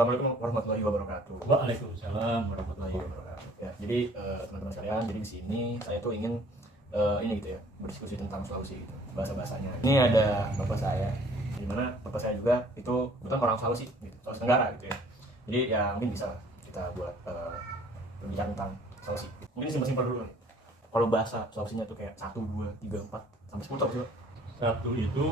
Assalamualaikum warahmatullahi wabarakatuh. Waalaikumsalam warahmatullahi wabarakatuh. Ya, jadi teman-teman sekalian, jadi di sini saya tuh ingin ini gitu ya, berdiskusi tentang Sulawesi gitu, bahasa-bahasanya. Ini ada bapak saya, di mana bapak saya juga itu kebetulan orang Sulawesi gitu, Sulawesi Tenggara gitu ya. Jadi ya mungkin bisa kita buat berbicara tentang Sulawesi. Mungkin simpel-simpel dulu nih. Kalau bahasa Sulawesinya tuh kayak 1, 2, 3, 4 sampai 10 apa sih? Satu itu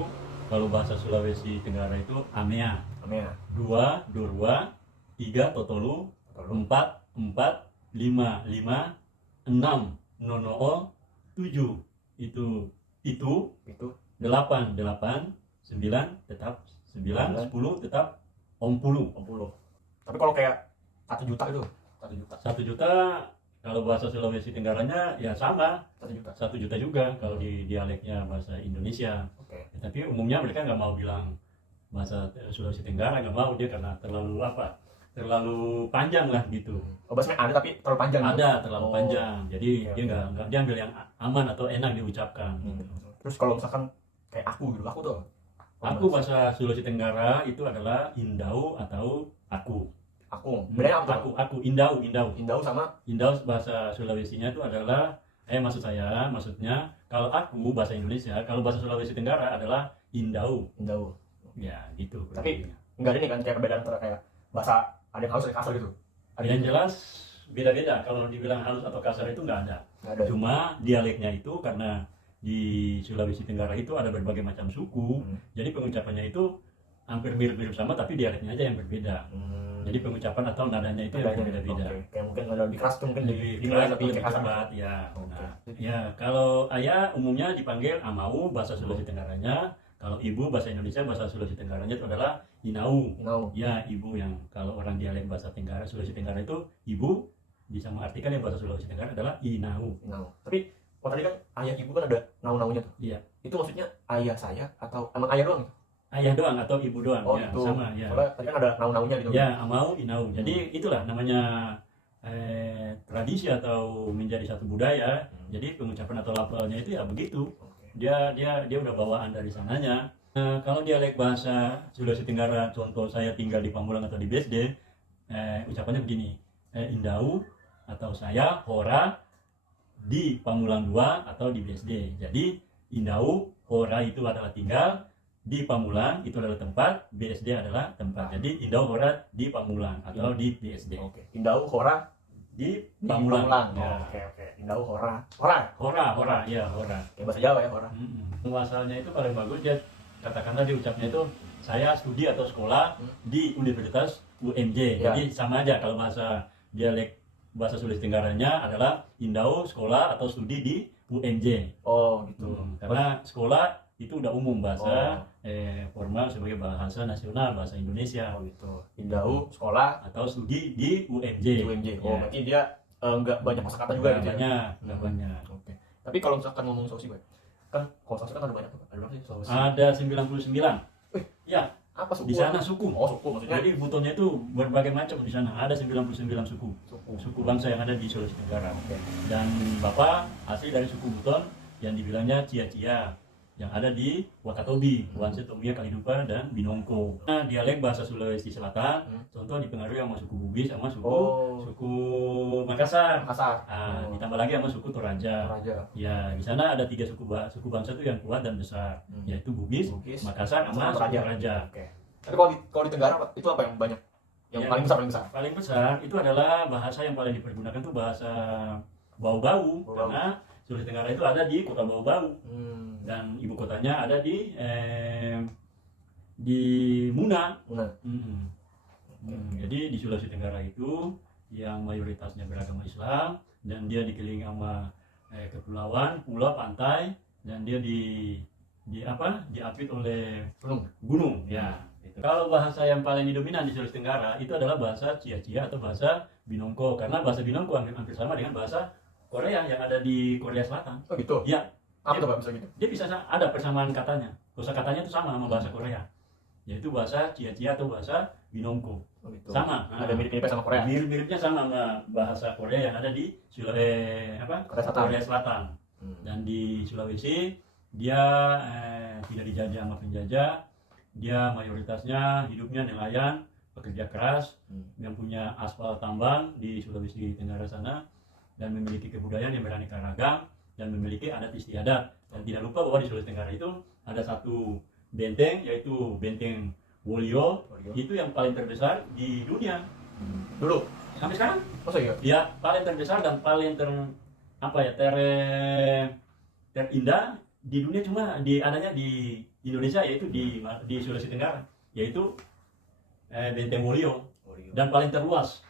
kalau bahasa Sulawesi Tenggara itu amea, Namanya dua durwa, tiga totolu, empat empat, lima lima, enam nonoo, tujuh itu, itu delapan delapan, sembilan tetap sembilan, 10 tetap 40. 60. Tapi kalau kayak 1 juta itu 1 juta. 1 juta kalau bahasa Sulawesi Tenggaranya ya sama, 1 juta. 1 juta juga kalau di dialeknya bahasa Indonesia. Oke. Ya, tapi umumnya mereka nggak mau bilang bahasa Sulawesi Tenggara, nggak mau dia karena terlalu terlalu panjang lah gitu. Oh, bahasanya ada tapi terlalu panjang gitu? Ada terlalu Oh. panjang, jadi Oke, dia oke. nggak dia ambil yang aman atau enak diucapkan. Terus kalau misalkan kayak aku gitu, aku tuh Aku bahasa Sulawesi Tenggara itu adalah indau atau aku. aku bedanya apa tuh? Aku indau. Indau sama Indau bahasa Sulawesinya itu adalah maksudnya kalau aku bahasa Indonesia, kalau bahasa Sulawesi Tenggara adalah indau. Indau. Ya gitu. Tapi enggak ada nih kan kayak perbedaan antara kayak bahasa ada yang halus ada yang kasar gitu. Yang jelas beda-beda. Kalau dibilang halus atau kasar itu nggak ada. Nggak ada. Cuma dialeknya itu karena di Sulawesi Tenggara itu ada berbagai macam suku, jadi pengucapannya itu hampir mirip-mirip sama, tapi dialeknya aja yang berbeda. Jadi pengucapan atau nadanya itu yang berbeda-beda. Oke. Kayak mungkin ada lebih keras tuh mungkin Lebih di keras, lebih lebih kasar. cepat, ya. Oke. Nah, ya kalau ayah umumnya dipanggil amau bahasa Sulawesi Tenggaranya. Kalau ibu bahasa Indonesia bahasa Sulawesi Tenggaranya itu adalah inau. Indau. Ya, ibu yang kalau orang dialek bahasa Tenggara Sulawesi Tenggara itu ibu, bisa mengartikan yang bahasa Sulawesi Tenggara adalah inau. Indau. Tapi kalau tadi kan ayah ibu kan ada nau-naunya tuh. Iya. Itu maksudnya ayah saya atau emang ayah doang gitu? Ayah doang atau ibu doang, Oh, ya itu. sama ya. Soalnya tadi kan ada nau-naunya gitu. Ya, amau, inau. Jadi itulah namanya tradisi atau menjadi satu budaya. Jadi pengucapan atau lafalnya itu ya begitu. Oke. Dia udah bawaan dari sananya. Kalau dialek bahasa Sulawesi Tenggara, contoh saya tinggal di Pamulang atau di BSD, ucapannya begini, indau atau saya hora di Pamulang 2 atau di BSD. Jadi indau, hora itu adalah tinggal, di Pamulang itu adalah tempat, BSD adalah tempat. Jadi indau hora di Pamulang atau di BSD. Oke. Indau hora Di di Pamulang. Pamulang. Ya. Oke. Indau hora. Hora. Hora, ya hora. Kayak bahasa Jawa ya hora. Asalnya itu paling bagus dia katakanlah diucapnya itu saya studi atau sekolah di Universitas UMJ. Ya. Jadi sama aja kalau bahasa dialek bahasa Sulawesi Tenggaranya adalah indau sekolah atau studi di UMJ. Oh, gitu. Karena sekolah itu udah umum bahasa formal sebagai bahasa nasional bahasa Indonesia Oh, gitu. Indau sekolah atau studi di UMJ. di UMJ. Oh, Ya. berarti dia nggak banyak kosakata juga gitu ya. Nggak banyak. Oke. Tapi kalau misalkan ngomong Sulawesi, Boy, kan kalau Sulawesi kan ada banyak tuh. Ada berapa sih Sulawesi? Ada 99. Ya, Apa suku? di sana suku. Oh, suku maksudnya. Jadi butonnya itu berbagai macam di sana. Ada 99 suku. Suku. Suku bangsa yang ada di Sulawesi Tenggara. Oke. Dan Bapak asli dari suku Buton yang dibilangnya Cia-Cia yang ada di Wakatobi, Wanse, Tomia, Kalidupa, dan Binongko. Nah, dialek bahasa Sulawesi Selatan, contoh dipengaruhi sama suku Bugis sama suku Oh. suku Makassar. Makassar. Ditambah lagi sama suku Toraja. Toraja. Ya, di sana ada 3 suku bangsa itu yang kuat dan besar, yaitu Bugis, Makassar, sama suku Toraja. Oke. Tapi kalau di Tenggara itu apa yang banyak? Yang Ya. paling besar? Paling besar itu adalah bahasa yang paling dipergunakan itu bahasa Bau-Bau, Bau-Bau. karena Sulawesi Tenggara itu ada di kota Bau-Bau dan ibu kotanya ada di Muna. Muna. Jadi di Sulawesi Tenggara itu yang mayoritasnya beragama Islam dan dia dikelilingi sama kepulauan, pulau, pantai, dan dia diapit oleh gunung ya. Gitu. Kalau bahasa yang paling dominan di Sulawesi Tenggara itu adalah bahasa Cia-Cia atau bahasa Binongko, karena bahasa Binongko hampir sama dengan bahasa Korea yang ada di Korea Selatan. Oh, gitu. Ya, Apa tuh Pak bisa gitu? dia bisa ada persamaan katanya. Kosakatanya itu sama sama bahasa Korea. Yaitu bahasa Cia-Cia atau bahasa Binongko. Oh, gitu. Sama. Ada mirip-miripnya sama Korea. Mirip-miripnya sama bahasa Korea yang ada di Korea Selatan. Dan di Sulawesi dia tidak dijajah sama penjajah. Dia mayoritasnya hidupnya nelayan, pekerja keras, yang punya aspal tambang di Sulawesi Tenggara sana, dan memiliki kebudayaan yang beraneka ragam, dan memiliki adat istiadat. Dan tidak lupa bahwa di Sulawesi Tenggara itu ada satu benteng, yaitu Benteng Wolio, itu yang paling terbesar di dunia Dulu. sampai sekarang. Masa iya? Ya, paling terbesar dan paling terindah di dunia, cuma adanya di Indonesia, yaitu di Sulawesi Tenggara, yaitu Benteng Wolio, dan paling terluas.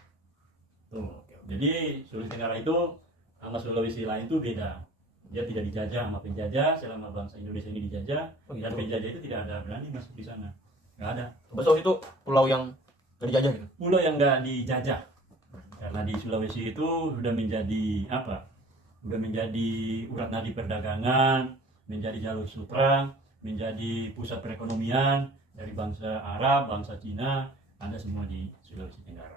Tuh. Jadi Sulawesi Tenggara itu sama Sulawesi lain itu beda. Dia tidak dijajah sama penjajah selama bangsa Indonesia ini dijajah, dan penjajah itu tidak ada berani masuk di sana. Nggak ada. Sulawesi itu pulau yang nggak dijajah gitu. Pulau yang nggak dijajah. Karena di Sulawesi itu sudah menjadi Sudah menjadi urat nadi perdagangan, menjadi jalur sutra, menjadi pusat perekonomian dari bangsa Arab, bangsa Cina, ada semua di Sulawesi Tenggara.